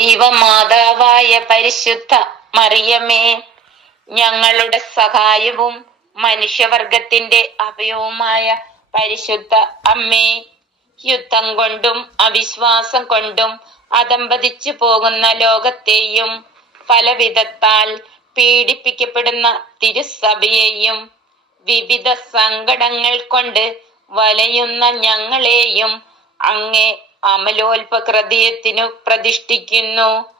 ദൈവമാതാവായ പരിശുദ്ധ മറിയമേ, ഞങ്ങളുടെ സഹായവും മനുഷ്യവർഗത്തിന്റെ അഭയവുമായ പരിശുദ്ധ അമ്മേ, യുദ്ധം കൊണ്ടും അവിശ്വാസം കൊണ്ടും അധംപതിച്ചു പോകുന്ന ലോകത്തെയും പലവിധത്താൽ പീഡിപ്പിക്കപ്പെടുന്ന തിരുസഭയെയും വിവിധ സങ്കടങ്ങൾ കൊണ്ട് വലയുന്ന ഞങ്ങളെയും അങ്ങേ അമലോത്ഭകൃതയത്തിനു പ്രതിഷ്ഠിക്കുന്നു.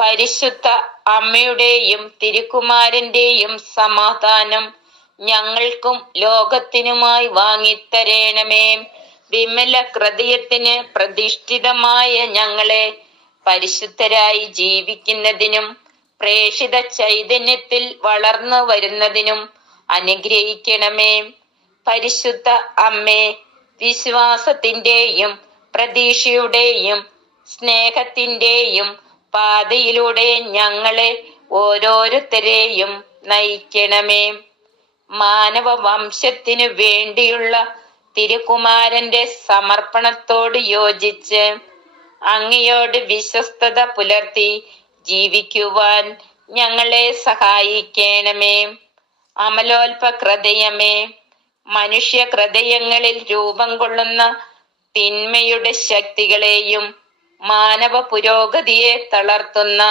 പരിശുദ്ധ അമ്മയുടെയും തിരുക്കുമാരന്റെയും സമാധാനം ഞങ്ങൾക്കും ലോകത്തിനുമായി വാങ്ങിത്തരേണമേ. വിമല ഹൃദയത്തിന് പ്രതിഷ്ഠിതമായ ഞങ്ങളെ പരിശുദ്ധരായി ജീവിക്കുന്നതിനും പ്രേഷിത ചൈതന്യത്തിൽ വളർന്നു വരുന്നതിനും അനുഗ്രഹിക്കണമേ. പരിശുദ്ധ അമ്മേ, വിശ്വാസത്തിന്റെയും പ്രതീക്ഷയുടെയും സ്നേഹത്തിന്റെയും പാതയിലൂടെ ഞങ്ങളെ ഓരോരുത്തരെയും നയിക്കണമേ. മാനവ വംശത്തിനു വേണ്ടിയുള്ള തിരുകുമാരന്റെ സമർപ്പണത്തോട് യോജിച്ച് അങ്ങയോട് വിശ്വസ്തത പുലർത്തി ജീവിക്കുവാൻ ഞങ്ങളെ സഹായിക്കണമേ. അമലോത്ഭകൃതയമേ, മനുഷ്യ ഹൃദയങ്ങളിൽ രൂപം കൊള്ളുന്ന തിന്മയുടെ ശക്തികളെയും മാനവ പുരോഗതിയെ തളർത്തുന്ന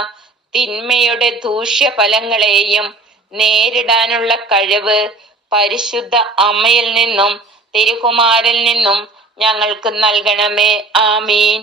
തിന്മയുടെ ദൂഷ്യഫലങ്ങളെയും നേരിടാനുള്ള കഴിവ് പരിശുദ്ധ അമ്മയിൽ നിന്നും തിരുകുമാരിൽ നിന്നും ഞങ്ങൾക്ക് നൽകണമേ. ആമീൻ.